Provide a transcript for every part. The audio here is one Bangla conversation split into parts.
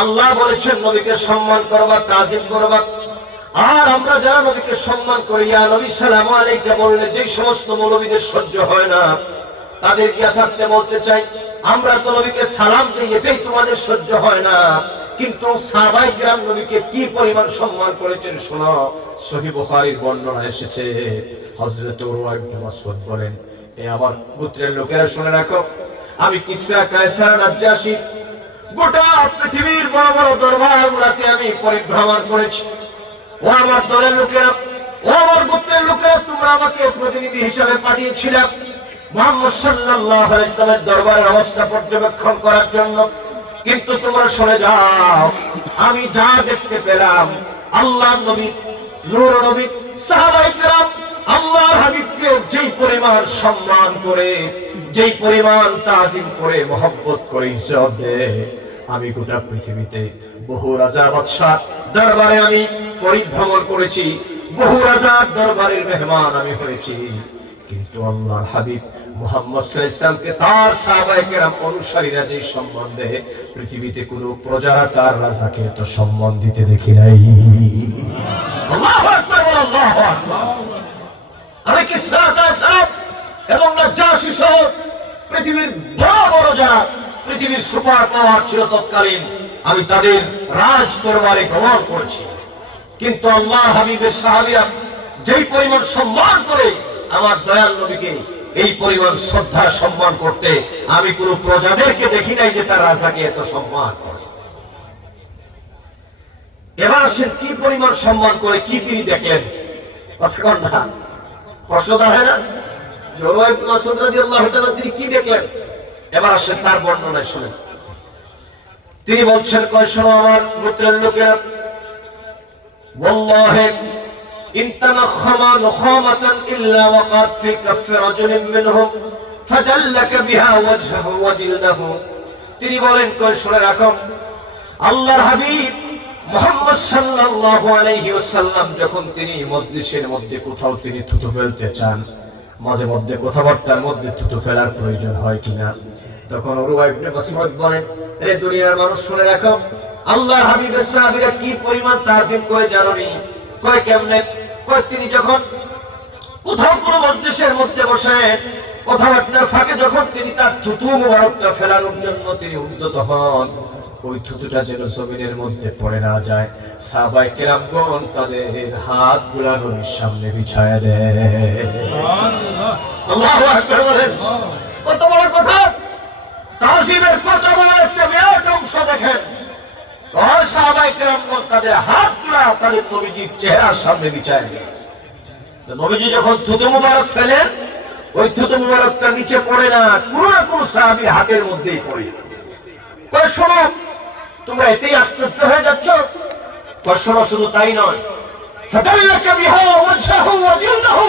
আল্লাহ বলেছেন নবীকে সম্মান করবা, তাজিম করবা। আর আমরা যারা নবীকে সম্মান করি, ইয়া নবী সালামু আলাইকা বললে যে সমস্ত মৌলবীদের সহ্য হয় না, তাদের গিয়া থাকতে বলতে চাই, আমরা তো নবীকে সালাম দিই, এটাই তোমাদের সহ্য হয় না। কিন্তু সাহাবায়ে কেরাম নবীকে কি পরিমাণ সম্মান করেছেন শোনো। সহিহ বুখারীর বর্ণনা এসেছে, হযরত উরওয়া ইবনে মাসউদ বলেন, এ আমার পুত্রের লোকেরা শুনে রাখো, আমি কিসরা কায়সার নাজ্জাশী গোটা পৃথিবীর বড় বড় দরবারগুলোতে আমি পরিভ্রমণ করেছি। ও আমার দলের লোকেরা, ও আমার গোত্রের লোকেরা, তোমরা আমাকে প্রতিনিধি হিসেবে পাঠিয়েছিলে মুহাম্মদ সাল্লাল্লাহু আলাইহি ওয়াসাল্লামের দরবারের অবস্থা পর্যবেক্ষণ করার জন্য। কিন্তু তোমরা শুনে যাও, আমি যা দেখতে পেলাম, আল্লাহর নবী, নূর নবী, সাহাবায়ে কেরাম আল্লাহর হাবিবকে যেই পরিমাণ সম্মান করে, যেই পরিমাণ তাজিম করে, মহব্বত করে, ইজ্জত দেয়, আমি গোটা পৃথিবীতে বহু রাজা বাদশাহ দরবারে আমি পরিভ্রমণ করেছি, বহু রাজার দরবারের মেহমান আমি হয়েছি, কিন্তু আল্লাহর হাবিব মুহাম্মদ সাল্লাল্লাহু আলাইহি ওয়াসাল্লামকে তার সাহাবায়ে কেরাম অনুসারীরা যে সম্মান দেয়, পৃথিবীতে কোনো প্রজারা তার রাজাকে এত সম্মান দিতে দেখি নাই। আল্লাহু আকবার, আল্লাহু আকবার। আমি কিসরা কায়সার এবং নাজ্জাশী সহ পৃথিবীর বড় বড় যারা পৃথিবীর সুপার পাওয়ার ছিল তৎকালীন, আমি তাদের রাজ দরবারে গমন করেছি। কিন্তু আল্লাহর হাবিবের সাহাবীরা যেই পরিমাণ সম্মান করে আমার দয়াল নবীকে, এই পরিমাণ শ্রদ্ধা সম্মান করতে আমি কোন প্রজাদেরকে দেখি নাই যে তার রাজাকে এত সম্মান করে। এবার সে কি পরিমাণ সম্মান করে, কি তিনি দেখলেন, অতক্ষণ না প্রশ্ন দাঁড়ায় না যে উরওয়া ইবনে মাসউদ রাদিয়াল্লাহু তাআলা তিনি কি দেখলেন। এবার আসেন তার বর্ণনায় শুনেন। তিনি বলছেন, কয় শোনো আমার গোত্রের লোকেরা, ওয়াল্লাহি ইন তানাখামা নুখামাতান ইল্লা ওয়াকাত ফি কাফ রাজুলিন মিনহুম ফাদাল্লাকা বিহা ওয়াজহু ওয়া জিলদাহু। তিনি বলেন, কয় শুনে রাখো, আল্লাহর হাবিব মুহাম্মদ সাল্লাল্লাহু আলাইহি ওয়াসাল্লাম যখন তিনি মজলিসের মধ্যে কোথাও তিনি থুতু ফেলতে চান, মাঝে মধ্যে কথাবার্তার মধ্যে থুতু ফেলার প্রয়োজন হয় কিনা, তখন উরওয়া ইবনে মাসউদ বলেন, রে দুনিয়ার মানুষ শুনে রাখো, আল্লাহর হাবিবের সাহাবীরা কি পরিমাণ তাজিম করে জানোনি। কয় কেমনে? কয় তিনি যখন কোথাও কোনো মজলিসের মধ্যে বসে কথাবার্তার ফাঁকে যখন তিনি তার থুতু মুবারকটা ফেলানোর জন্য তিনি উদ্যত হন, ওই থুতুটা যেন জমিনের মধ্যে পড়ে না যায়, সাহাবায়ে কেরামগণ তাদের হাতগুলো নবীর সামনে বিছায়া দেয়। আল্লাহু আকবার বলেন। কত বড় কথা, তাজিমের কত বড় একটা বিরাট অংশ দেখেন। ওই সাহাবায়ে কেরামগণ তাদের হাতগুলো তাদের নবীজির চেহারার সামনে বিছায়া দেয়। নবীজি যখন থুতু মুবারক ফেলেন, ওই থুতু মুবারকটা নিচে পড়ে না, কোনো না কোনো সাহাবীর হাতের মধ্যেই পড়ে। কয় শোনো, তোমরা এতেই আশ্চর্য হয়ে যাচ্ছ? কয় শোনো, শুধু তাই নয়, ফাদাল্লাকা বিহা ওয়াজহু ওয়া জিলদাহু,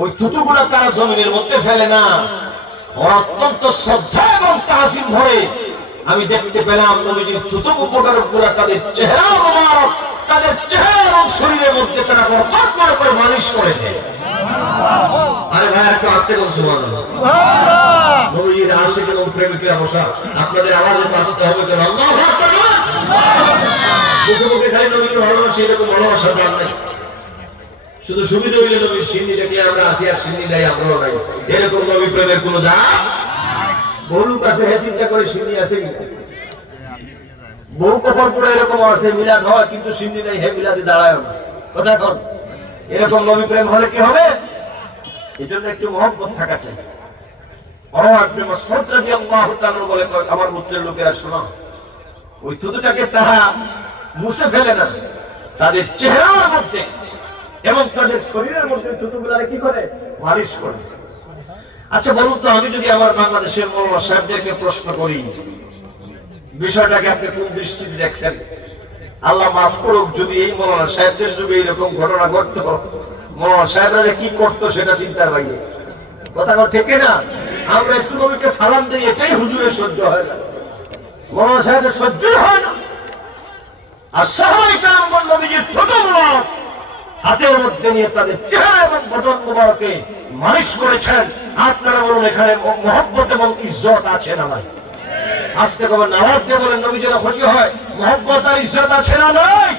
ওই থুতুগুলো তারা জমিনের মধ্যে ফেলে না, ওরা অত্যন্ত শ্রদ্ধা এবং তাজিম ভরে আমি দেখতে পেলাম নবীজির থুতু মুবারকগুলো তাদের চেহারা মুবারক, তাদের চেহারা এবং শরীরের মধ্যে তারা বরকত করে মালিশ করে দেয়। আরে ভাই একটু আস্তে বলুন সুবহানাল্লাহ। নবীজির আশিক এবং প্রেমিকরা বসা, আপনাদের আওয়াজে আসতে হবে কেন? আল্লাহু আকবার। মুখে মুখে খালি নবীকে ভালোবাসি, এরকম ভালোবাসার দাম নাই। শুধু সুবিধা হইলে নবীর সিন্নি দেখলে আমরা আসি আর সিন্নি নাই আমরাও নাই, এরকম নবী প্রেমের কোনো দাম। বহু লোক আছে হে চিন্তা করে সিন্নি আছে, বহু কবর পড়ে এরকম আছে মিলাদ হয় কিন্তু সিন্নি নাই, হে মিলাদে দাঁড়ায় না। কথা কন, এরকম নবী প্রেম হলে কি হবে? এই জন্য একটু মহব্বত থাকা চাই। উরওয়া ইবনে মাসউদ রাদিয়াল্লাহু তাআলা বলে, আমার গোত্রের লোকেরা শোনো, ওই থুতুটাকে তারা মুছে ফেলে না, তাদের চেহারার মধ্যে এবং তাদের শরীরের মধ্যে থুতুগুলো কি করে? মালিশ করে। আচ্ছা বলুন তো, আমি যদি আমার বাংলাদেশের মৌলানা সাহেবদেরকে প্রশ্ন করি, বিষয়টাকে আপনি কোন দৃষ্টিতে দেখছেন? আল্লাহ মাফ করুক, যদি এই মৌলানা সাহেবদের যুগে এইরকম ঘটনা ঘটতো, মৌলানা সাহেবরা যে কি করতো সেটা চিন্তার বাইরে। কথা ঠিক না? আমরা একটু নবীকে সালাম দিই, এটাই হুজুরের সহ্য হয় না, মৌলানা সাহেবের সহ্য হয় না। আর সাহাবায়ে কেরামগণ নবীজির থুতু মুবারক হাতের মধ্যে নিয়ে তাদের চেহারা এবং বদন মুবারকে মালিশ করেছেন। আপনারা বলুন, এখানে মহব্বত এবং ইজ্জত আছে না নাই? আজকে কবে নামাজ দিয়ে বলেন নবী যেন খুশি হয়। মহব্বত আর ইজ্জত আছে না নাই?